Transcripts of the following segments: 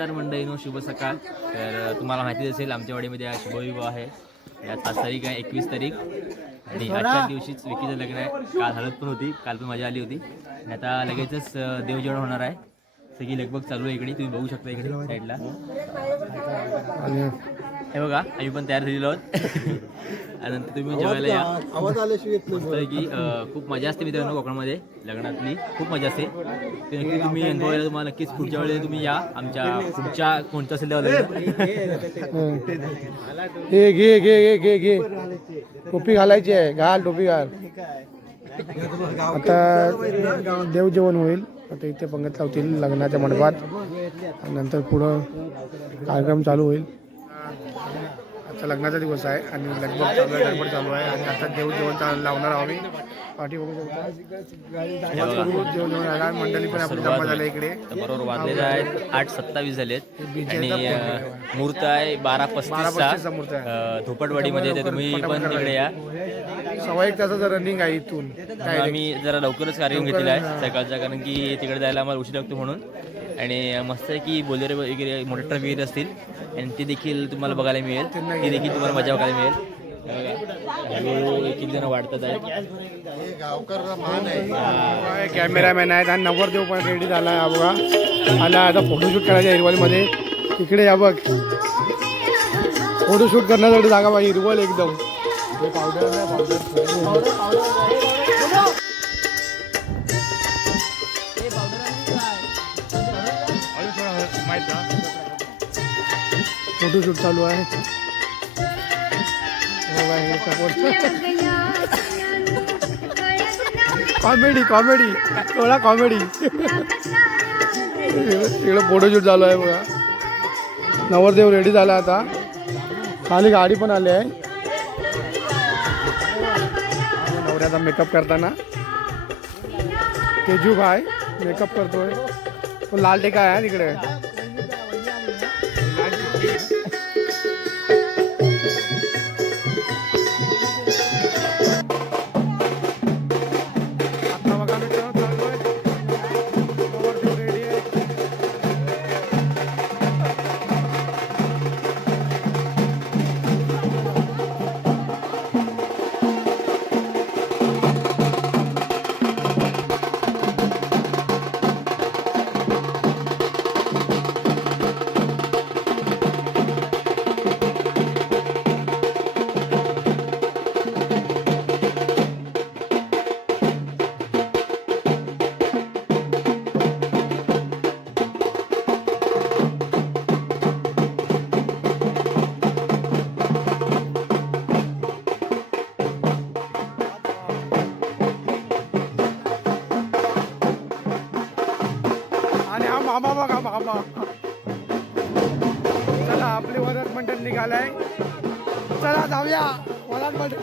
नमस्कार मंडळीनो, शुभ सकाळ. तर तुम्हाला माहिती असेल आमच्या वाडीमध्ये हा शुभविवाह आहे. यात 5 तारीख आहे, 21 तारीख आणि आजच्या दिवशीच विकीचं लग्न आहे. काल हळद पण होती, काल पण मजा आली होती आणि आता लगेचच देवजेवण होणार आहे. सगळी लगबग चालू आहे इकडे, तुम्ही बघू शकता इकडे साईडला. आणि हे बघा आम्ही पण तयार झालेलो आहोत. आणि नंतर तुम्ही जेवायला या. आवाज आल्याशिवाय मस्त की खूप मजा असते मित्रांनो कोकणामध्ये लग्नातली खूप मजा असते. ते नक्की तुम्ही अनुभवायला तुम्हाला नक्कीच पुढच्या वेळेला तुम्ही या आमच्या पुढच्या कोणतं असेल घे घे घे घे घे टोपी घालायची आहे, घाल टोपी घाल. आता देव जेवण होईल. आता इथे पंगत लावतील लग्नाच्या मंडपात. नंतर पुढं कार्यक्रम चालू होईल. आता लग्नाचा दिवस आहे आणि लगभग चालू आहे, गडबड चालू आहे आणि आता देव जेवण लावणार आहोत आम्ही. पाठी बघू शकता देव जेवण आला. मंडळी पण आपली जमा झाली इकडे. बरोबर वाजलेले आहेत 8:27 झालेत आणि मुहूर्त आहे 12:35चा मूर्त आहे धोपटवाडीमध्ये. तर तुम्ही पण तिकडे या. 1.5 तासाचं रनिंग आहे इथून. आम्ही जरा लवकरच कार्यक्रम घेतलेला आहे सकाळचा, कारण की तिकडे जायला आम्हाला उशीर लागतो म्हणून. आणि मस्त आहे की बोलेरो वगैरे मोटर वगैरे असतील आणि ते देखील तुम्हाला बघायला मिळेल. ती देखील तुम्हाला मजा बघायला मिळेल. एक जण वाढतात आहेत. कॅमेरामॅन आहेत आणि नवरदेव पण रेडी झाला आहे बघा. आला आता फोटोशूट करायचा हिरवलमध्ये. इकडे या बघ, फोटोशूट करण्यासाठी जागा बघा, हिरवल एकदम. फोटोशूट चालू आहे. कॉमेडी कॉमेडी थोडा कॉमेडी. इकडे फोटोशूट चालू आहे बघा. नवरदेव रेडी झाला आता. खाली गाडी पण आली आहे. नवऱ्याचा मेकअप करताना तेजू भाई मेकअप करतोय. तो लाल टेका आहे तिकडे. मामा बघा मामा. चला आपली वरात मंडळ निघालाय. चला जाऊया वरात मंडळ.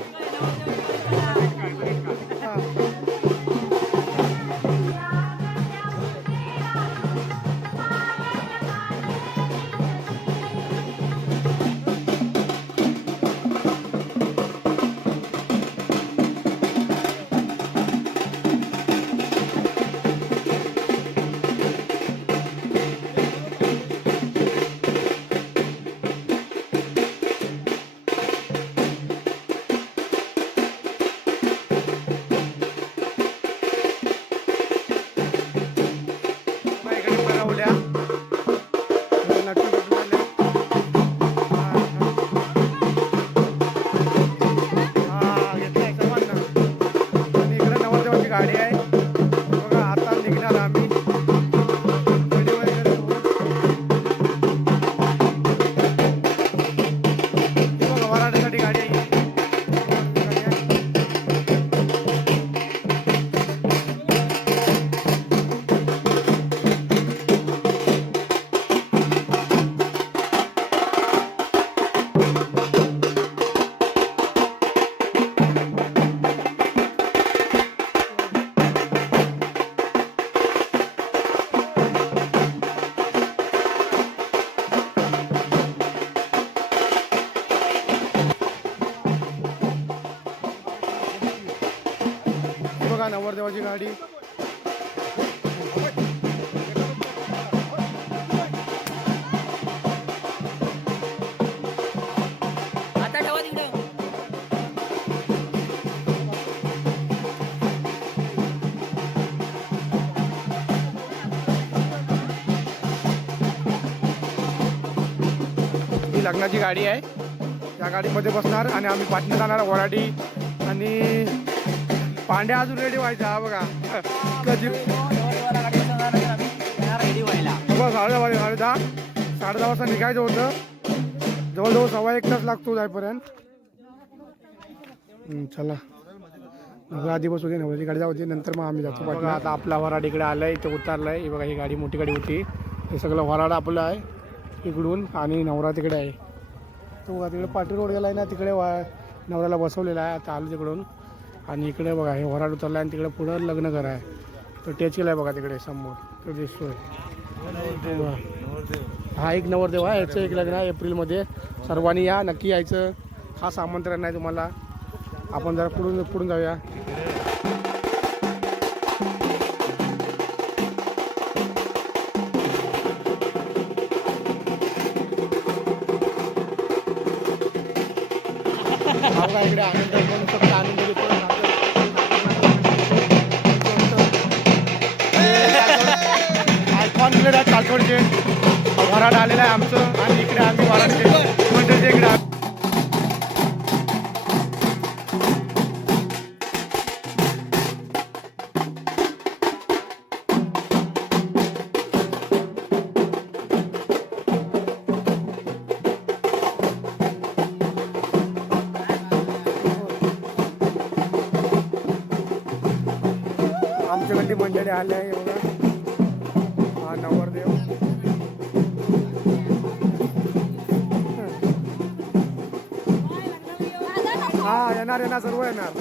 नवरदेवाची गाडी. लग्नाची गाडी आहे, त्या गाडीमध्ये बसणार आणि आम्ही पाटणा जाणार वराडी. आणि पांड्या अजून रेडी व्हायचा. हा बघा कधी बघा 10:30 वाजता निघायचं होतं. जवळजवळ 1:15 तास लागतो जायपर्यंत. चला आधी बसू दे, नवऱ्याची गाडी जाऊ दे, नंतर मग आम्ही जातो. बघा आता आपला वराड इकडे आलाय, इथे उतरलाय. ही बघा ही गाडी मोठी गाडी होती, हे सगळं वराड आपलं आहे इकडून. आणि नवरा तिकडे आहे, तो बघा तिकडे पाटी रोड गेला आहे ना, तिकडे नवऱ्याला बसवलेला आहे. आता आलो तिकडून आणि इकडे बघा हे वराड उतरला आहे आणि तिकडे पुढं लग्न घर आहे. तो टेच केला आहे बघा तिकडे समोर, तो दिसतोय. हा एक नवरदेव आहे, याचं एक लग्न आहे एप्रिलमध्ये. सर्वांनी या, नक्की यायचं. खास आमंत्रण आहे तुम्हाला. आपण जरा पुढून जाऊया. इकडे आनंद आयकॉन प्लेट आहे चालकोडचे. वराड आलेलं आहे आमचं आणि इकडे आम्ही वराडचे मंडळचे इकडे आमच्याकडे मंडळी आले आहे. बघा हा नवरदेव. हा येणार सर्व येणार.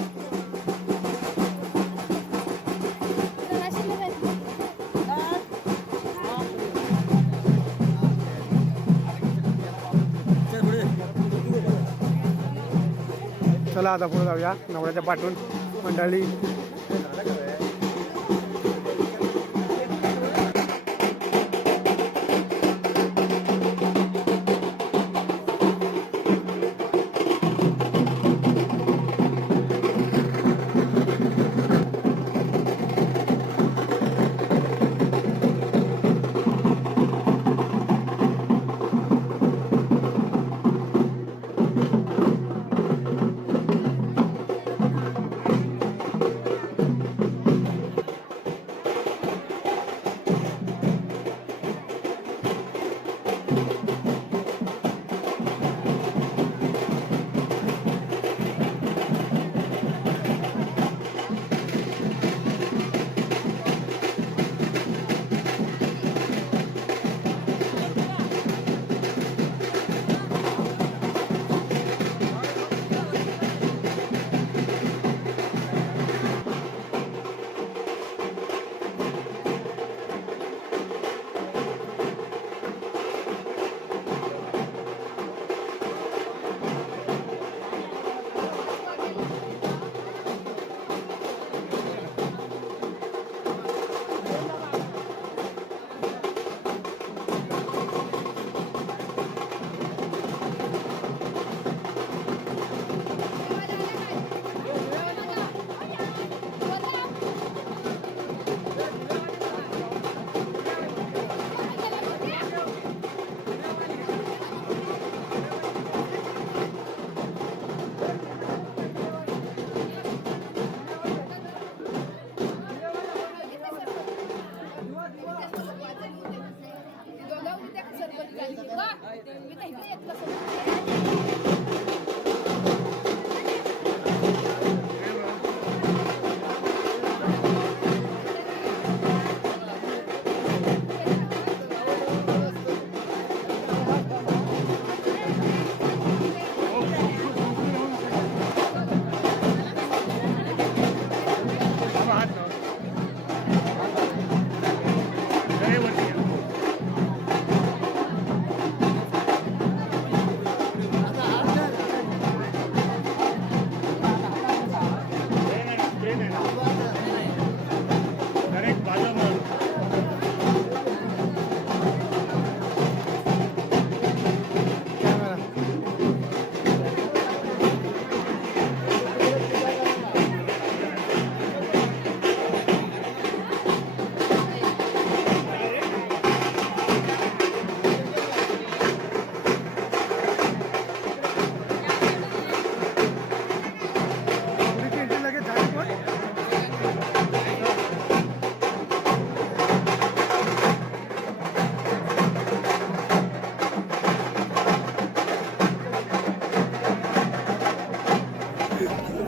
चला आता पुढे जाऊया. नवऱ्याच्या पाठवून मंडळी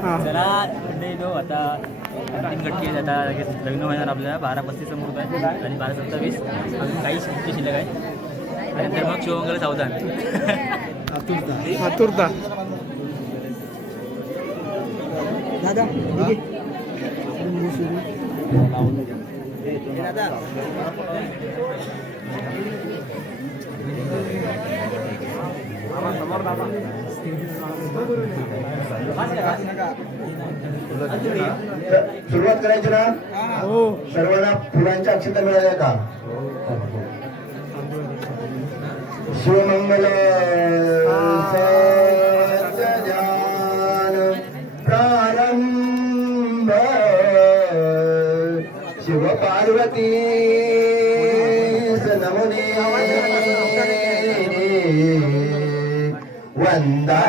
चला म्हणजे तो आता 3 गटके आहेत. आता लगेच लग्न होणार आपल्याला 12:35 मुहूर्त आहे आणि 12:27 अजून काही शिफ्ट शिल्लक आहे आणि नंतर मग शिवमंगल सावधान. आतुरता दादा सुरुवात करायची ना. हो सर्वांना फुलांच्या अक्षता मिळाल्या का? शिवमंगल सत्यज्ञान प्रारंभ शिव पार्वती नमुने वंदा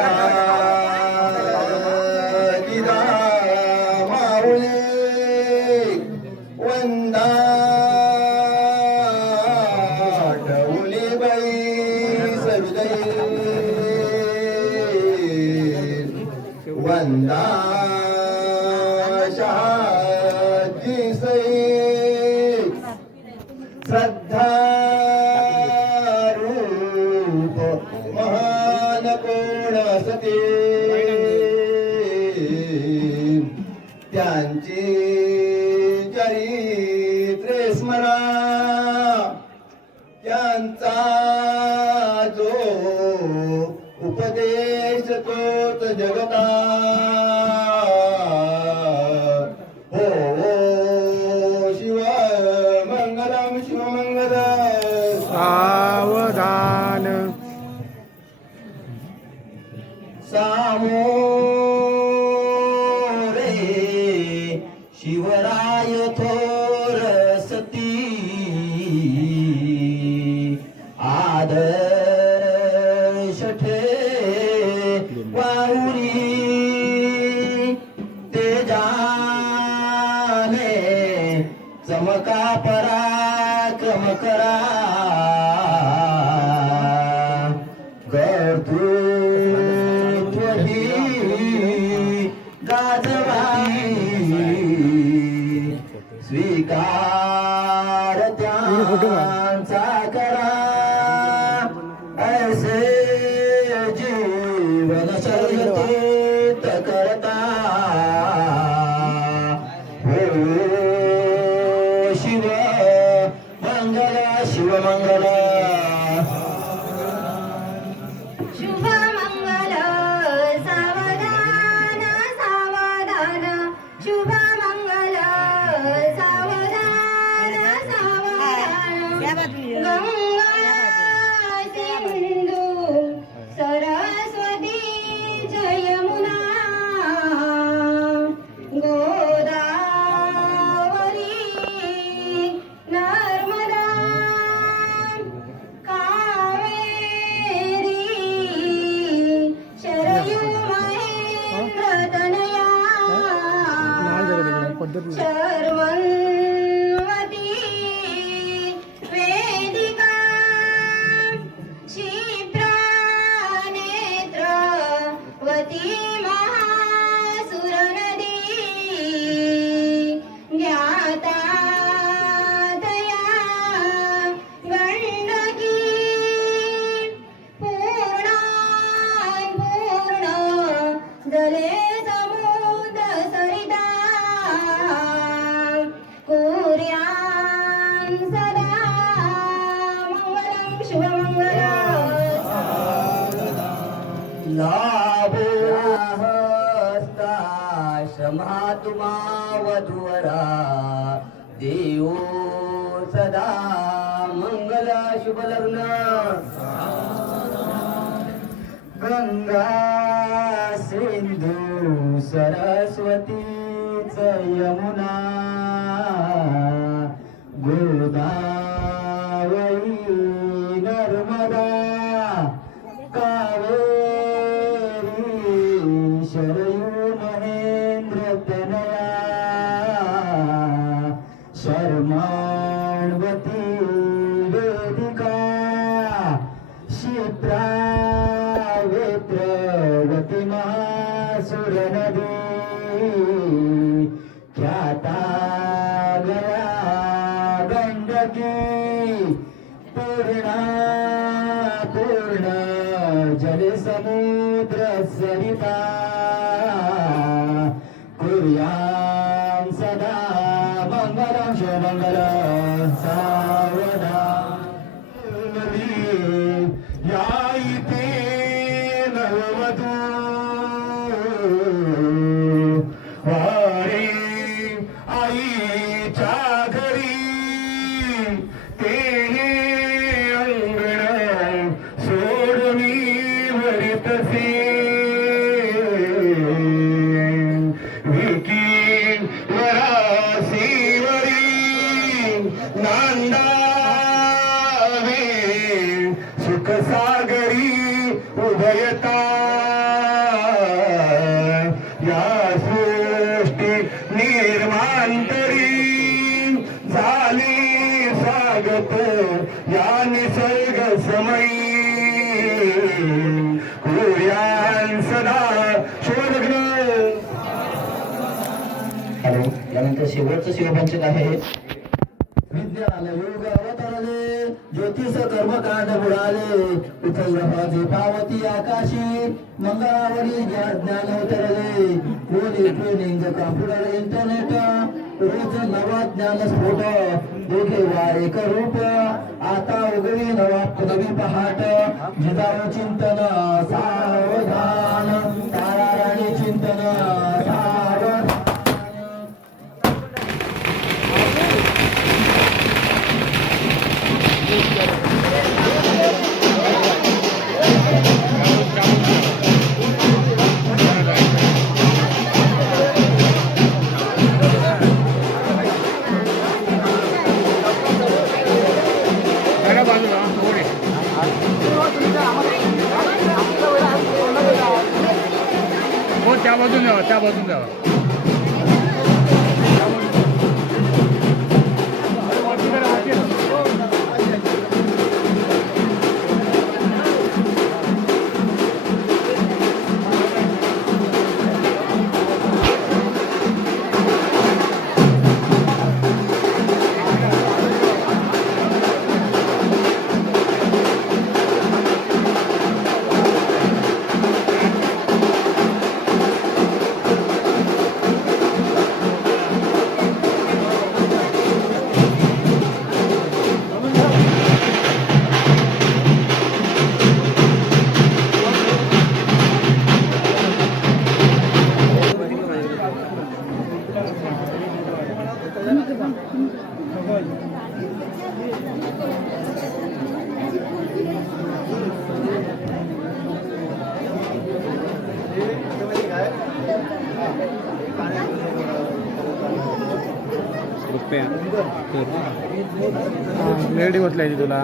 दिदा माऊली वंदा ठेवली बाई सविदई वंदा शहाजी सई श्रद्धा रूप महान कोण असते त्यांची चरित्रे स्मरा त्यांचा जो उपदेश तोच जगता हो शिव मंगलम शिवमंगल सावधान सामोरे शिवराय थोर सती आदर्श ठे वाहुरी तेजाने चमका पराक्रम करा कर्तृत्व ही गाजवाई स्वीकार त्यांचा करा ऐसे जीवन शर्यतीत करता हो शिव मंगल शिवमंगल शुभमंगल सावधान सावधान शुभमंगल सावधान सावधान गंगा सिंधू सरस्वती जयमुना गोदावरी नर्मदा कावेरी शरयू महेंद्र तनया शर्वन्वती वेदिका क्षिप्रा नेत्रवती महासुर नदी ज्ञाता दया गंडकी पूर्ण जले समुद्र सरिता कुर्यां सदा मंगलं शुभमंगलम् लाभो हस्ताश्रमा तुम्हा वधूवरा देवो सदा मंगल शुभ लग्न गंगा सिंधू सरस्वतीच यमुना गोदावरी नर्मदा कावेरी शरयू महेंद्र तनया शर्माणवती वेदिका क्षिप्रा वेत्रवती महासुर नदी की पूर्णा पूर्ण जल समुद्र सरिता कुर्यां सदा मंगलं शिवमंगलं सावधान या इथे नववधू वारे आईच्या घरी ते अंगण सोडून भरितसे विकी वरासीवरी नांदावे सुखसागरी उभयता या सृष्टी निर्मांतरी झाली स्वागत या निसर्ग समयी कुर्यां सदा शोधग्न. हॅलो, यानंतर शेवटचं शिवपंचक आहे. विज्ञान योग अवतरले ज्योतिष कर्मकांड बुडाले विठ्ठल ग्रहाचे पावती आकाशी मंगळावरी ज्ञान अवतरले कोणी ट्रेनिंग कॉम्प्युटर इंटरनेट रोज नवा ज्ञानस्फोट दोघे वा एक रूप आता उगवी नवी पहाट जिजाऊ चिंतन सावधान ताराराणी चिंतन सावधान. त्या बाजून द्यावा, त्या बाजून द्यावा. रेडी म्हटलं तुला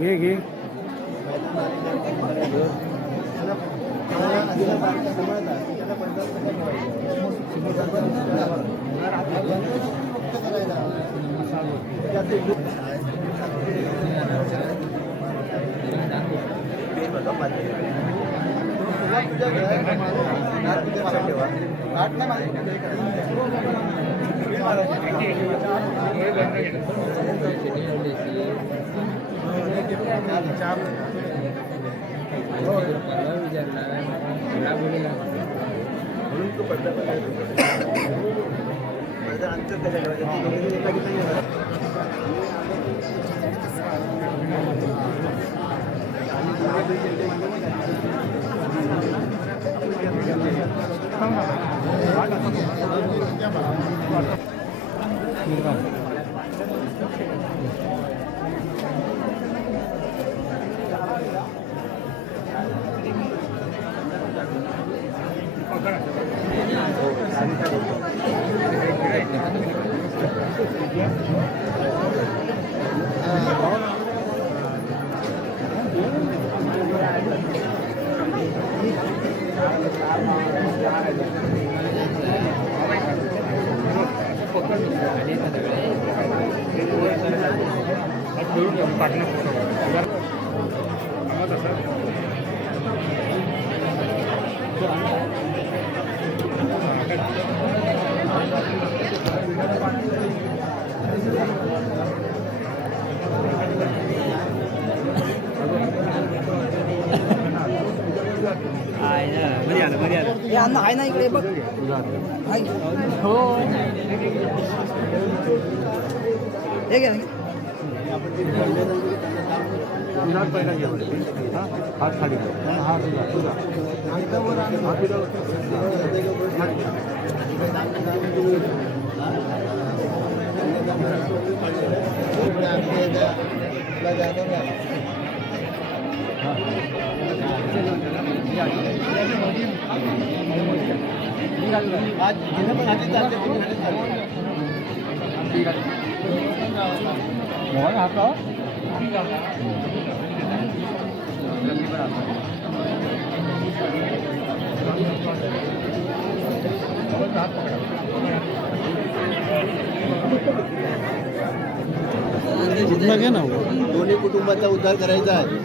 घे घे. हे अन्न आहे ना इकडे बघ आहे. हे घ्या दोन्ही कुटुंबाचा उद्धार करायचा आहे.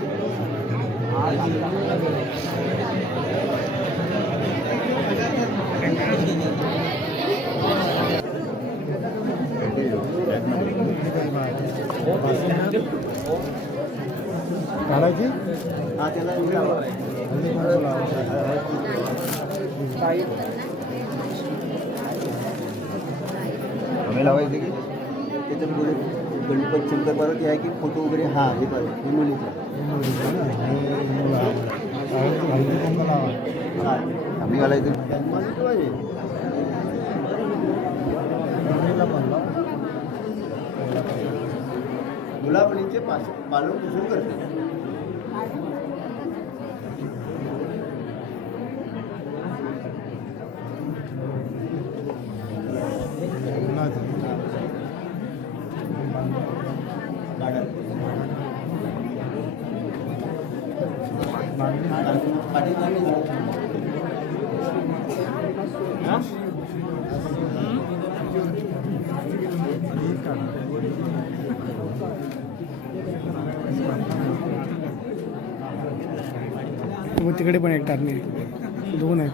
काढायची हा त्याला आम्ही लावायचे की त्याच्यात पुढे गणपत शंकर पार्वती आहे की फोटो वगैरे हा हे पाहिजे हे मुलीचा आम्ही घालायचं गुलाबलींचे पालन पोषण करते. मग तिकडे पण एक टारणी आहे, दोन आहेत.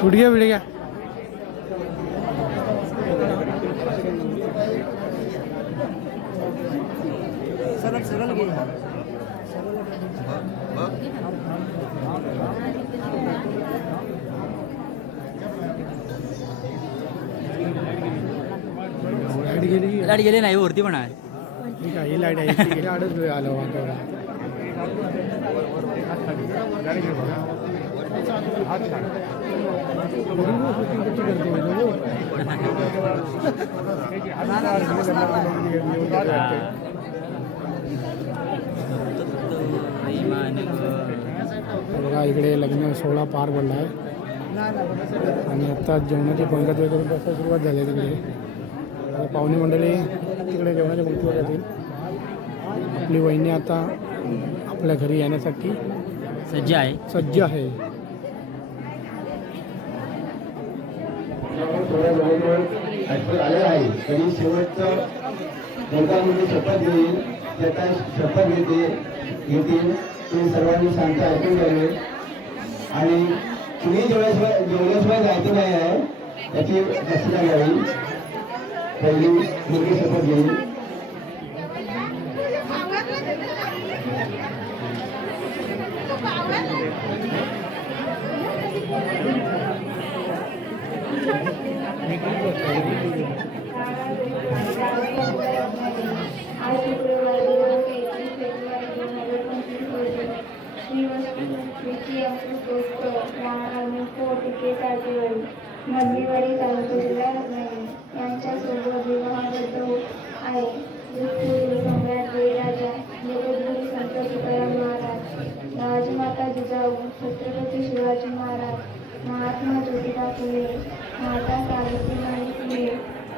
चुडिया बिडिया सरळ सरळ घे लाईट गेली नाही वरती पण आहे. ठीक आहे, ही लाईट आहे गेल्या आडच वेळ आलं वाटायला. बघा इकडे लग्न सोहळा पार पडला आहे आणि आता जेवणाची पंगत वगैरे बसायला सुरुवात झाली आहे. तिकडे पाहुणे मंडळी तिकडे जेवणाच्या पंक्तीवर येतील. आपली वहिनी आता आपल्या घरी येण्यासाठी सज्ज आहे. सज्ज आहे. थोड्या जवळजवळ आले आहे तरी शेवटचं दोघांमध्ये शपथ घेईल त्याचा शपथ घेतील ते सर्वांनी शांत ऐकून घ्यावे आणि तुम्ही जेवल्याशिवाय जायचं नाही आहे त्याची दक्षता घ्यावी. पहिली मुलगी शपथ घेईल. आज शुक्रवार दिनांक 21 फेब्रुवारी 2025 रोजी श्री अमृत महाराणी कोटिके साजेवाडी मधलीवाडी तालुका जिल्हा रत्नागिरी यांच्यासोबत विवाहबद्ध आहे. भूतपूर्व सम्राट जयराजा जगद्गुरू संत तुकाराम महाराज, राजमाता जिजाऊ छत्रपती शिवाजी महाराज, महात्मा ज्योतिबा फुले, माता सावित्रीबाई फुले,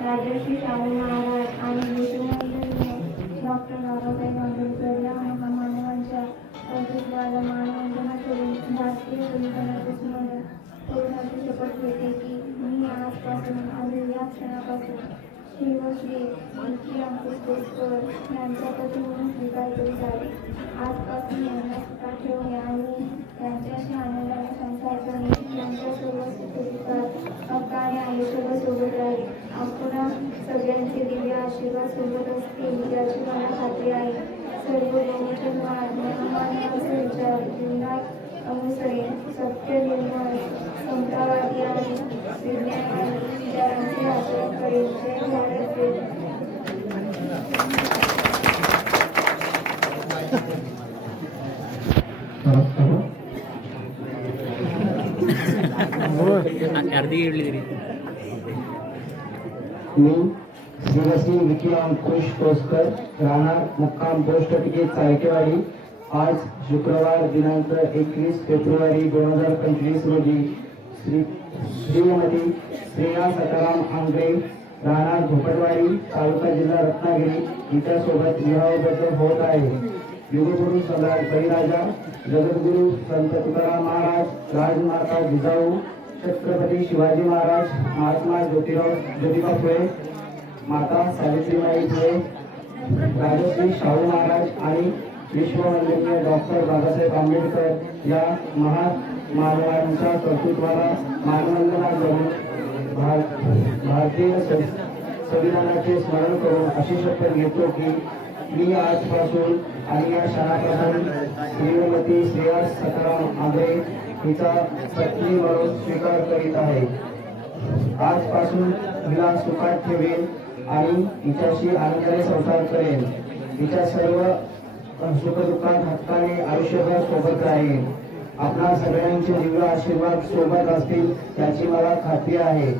राजर्षी शाहू महाराज आणि मित्रमंडळीने डॉक्टर बाबासाहेब आंबेडकर या महामानवांच्या कर्तृत्वाला मानवंदना करून भारतीय संविधानाचे स्मरण करण्याची शपथ घेते की मी आजपासून आणि या क्षणापासून श्री व श्री विकी अंकुश तोडकर यांचा पती म्हणून स्वीकार करीत आहे. आजपासून यांना सुखात ठेवणे आणि यांच्याशी आनंदाने संसार करणे, यांच्या सर्व सुखदुःखात हक्काने आयुष्यभर सोबत राहील. आपणा सगळ्यांचे दिव्य आशीर्वाद सोबत असतील याची मला खात्री आहे. सर्व बहुजनवाद मनोमान्य विचार जीवनात अनुसरेन. सत्य, निर्मळ, समतावादी आणि विज्ञानवादी विचारांचे आचरण करेन. जय भारत जय. अर्धी घेतली तरी मी श्रीरश्री विकी अंकुश तोडकर राहणार मुक्काम पोस्ट तिकीट चाळकेवाडी. आज शुक्रवार दिनांक 21 फेब्रुवारी 2025 रोजी श्रीमती श्रीनाथ सकाराम आंग्रे राहणार झोपटवाडी तालुका जिल्हा रत्नागिरी हिच्यासोबत विवाहबद्ध होत आहे. युगगुरु सम्राट बळीराजा जगद्गुरु संत तुकाराम महाराज, राजमाता जिजाऊ, छत्रपती शिवाजी महाराज, महात्मा ज्योतिबा फुले, माता सावित्रीबाई फुले, राजश्री शाहू महाराज आणि विश्ववंदनीय डॉक्टर बाबासाहेब आंबेडकर या महान मानवांच्या कर्तृत्वाला मानवंदना करून भारतीय संविधानाचे स्मरण करून अशी शपथ घेतो की मी आजपासून आणि या क्षणापासून श्रीमती श्रेयस सकाराम आंग्रे हिचा पत्नी म्हणून स्वीकार करीत आहे. आजपासून हिला सुखात ठेवेन आणि हिच्याशी आनंदाने संसार करेन. हिच्या सर्व सुखदुःखात हक्काने आयुष्यभर सोबत राहील. आपणा सगळ्यांचे दिव्य आशीर्वाद सोबत असतील याची मला खात्री आहे.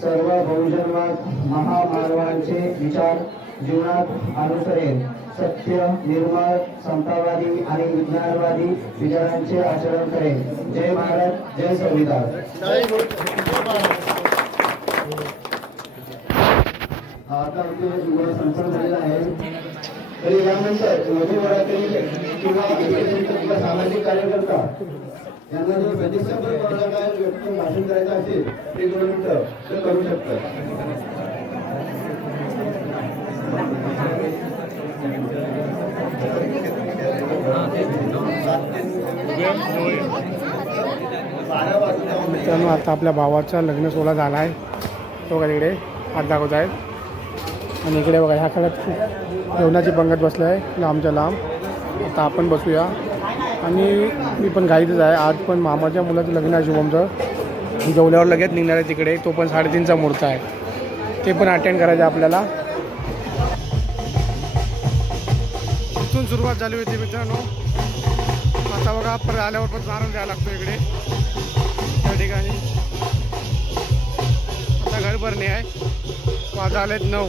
सर्व बहुजनवाद महामानवांचे विचार जीवनात अनुसरेन. सत्य, निर्मळ, समतावादी आणि विज्ञानवादी विचारांचे आचरण करेन. जय भारत जय संविधान. आता संपन्न झालेला आहे. तरी यानंतर किंवा सामाजिक कार्यकर्ता यांना जर प्रतिष्ठापन भाषण करायचं असेल ते 2 मिनिटं ते करू शकतात. मित्रांनो, आता आपल्या भावाचा लग्न सोहळा झाला आहे. तो बघा तिकडे हात दाखवत आहेत आणि इकडे बघा ह्या काळात खूप जेवणाची पंगत बसलं आहे लांबच्या लांब. आता आपण बसूया आणि मी पण घाईतच आहे. आज पण मामाच्या मुलाचं लग्न आहे शुभमचं. जेवल्यावर लगेच निघणार आहे तिकडे. तो पण 3:30चा मुहूर्त आहे. ते पण अटेंड करायचं आपल्याला. इथून सुरुवात झाली होती मित्रांनो. आता बघा परत आल्यावर पण आराम द्यायला लागतो इकडे त्या ठिकाणी. आता घर भरणे आहे. वाजा आलेत 9.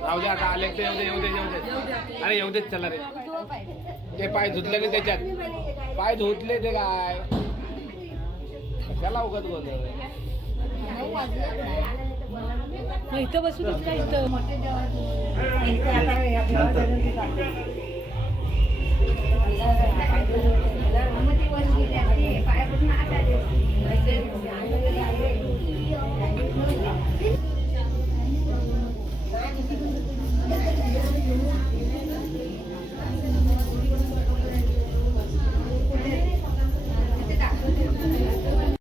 जाऊ दे आता आले ते येऊ दे अरे येऊ देत चला रे ते पाय धुतले नाही त्याच्यात पाय धुतले ते काय कशाला उगत बोलतो इथं बसू देत का इथं पाय